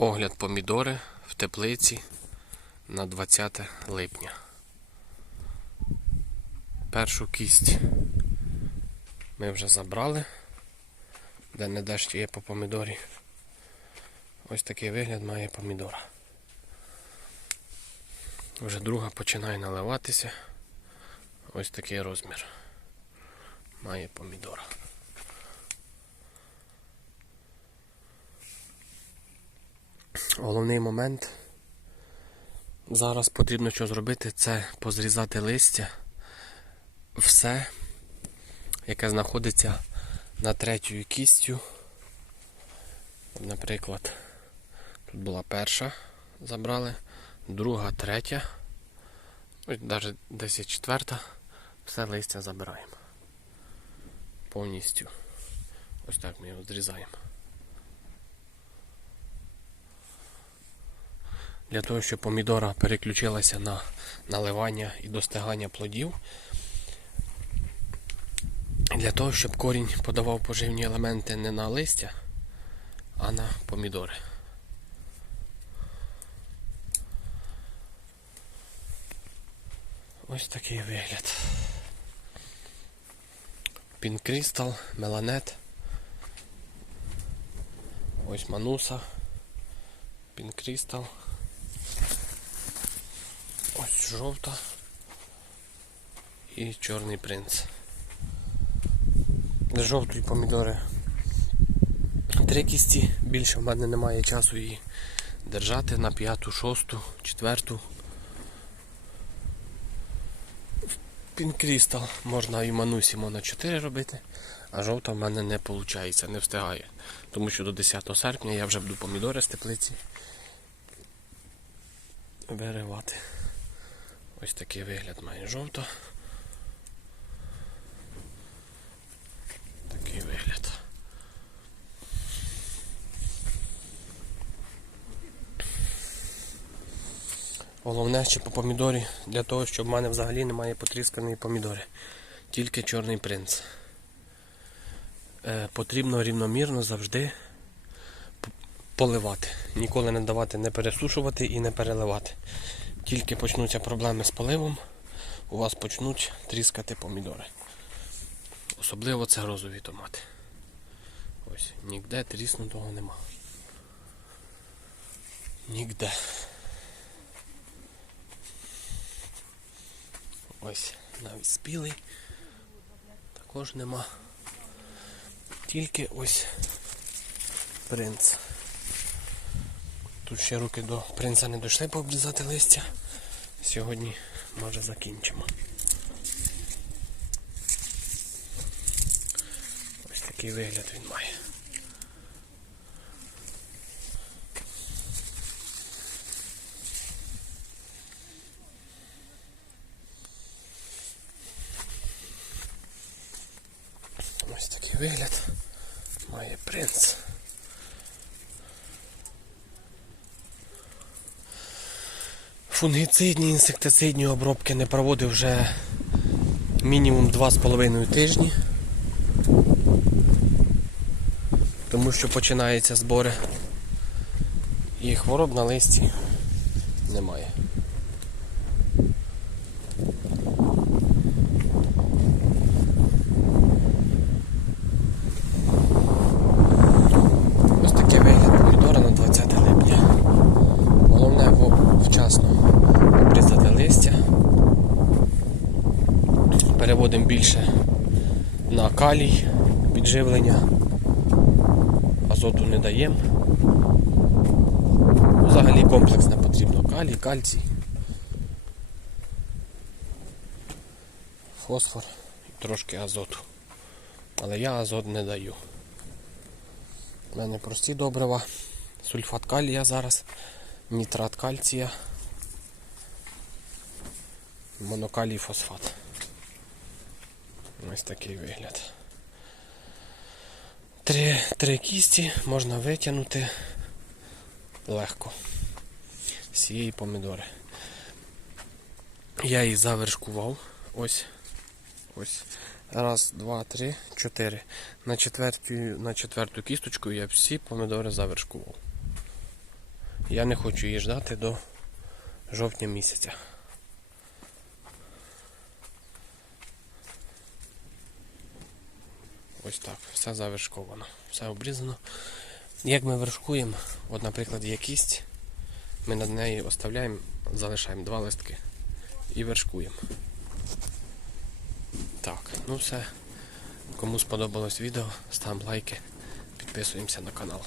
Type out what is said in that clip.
Огляд помідори в теплиці на 20 липня. Першу кість ми вже забрали, де не де є по помідорі. Ось такий вигляд має помідора. Вже друга починає наливатися. Ось такий розмір. Має помідора. Головний момент. Зараз потрібно що зробити, це позрізати листя. Все, яке знаходиться на третьою кістю. Наприклад, тут була перша, забрали, друга, третя, навіть десь четверта, все листя забираємо. Повністю. Ось так ми його зрізаємо. Для того, щоб помідора переключилася на наливання і достигання плодів. Для того, щоб корінь подавав поживні елементи не на листя, а на помідори. Ось такий вигляд. Пінкрістал, меланет. Ось мануса. Пінкрістал. Жовта і чорний принц. З жовтої помідори три кісті. Більше в мене немає часу її держати на п'яту, шосту, четверту. Пінкрістал можна і манусі на 4 робити, а жовта в мене не виходить, не встигає. Тому що до 10 серпня я вже буду помідори з теплиці виривати. Ось такий вигляд має жовта. Такий вигляд. Головне, що по помідорі, для того, щоб в мене взагалі немає потрісканої помідори. Тільки чорний принц. Е, потрібно рівномірно завжди поливати. Ніколи не давати не пересушувати і не переливати. Тільки почнуться проблеми з поливом, у вас почнуть тріскати помідори. Особливо це розові томати. Ось, ніде тріснутого нема. Нігде. Ось навіть спілий. Також нема. Тільки ось принц. Тут ще руки до принца не дійшли пообрізати листя. Сьогодні може закінчимо. Ось такий вигляд він має. Ось такий вигляд має принц. Фунгіцидні, інсектицидні обробки не проводив вже мінімум 2,5 тижні. Тому що починаються збори. І хвороб на листі немає. Ось таке вигляд помідора на 20 липня. Головне во- вчасно обрізати листя. Переводимо більше на калій підживлення. Азоту не даємо. Взагалі комплексне потрібно. Калій, кальцій, фосфор і трошки азоту. Але я азот не даю. У мене прості добрива, сульфат калія зараз, нітрат кальція, монокалій фосфат. Ось такий вигляд. Три, три кісті можна витягнути легко з цієї помідори. Я її завершкував. Ось. Ось. Раз, два, три, чотири. На четверту, на четверту кісточку я всі помідори завершкував. Я не хочу її ждати до жовтня місяця. Ось так, все завершковано, все обрізано. Як ми вершкуємо, от, наприклад, є кість, ми над нею оставляємо, залишаємо два листки і вершкуємо. Так, ну все. Кому сподобалось відео, ставимо лайки, підписуємося на канал.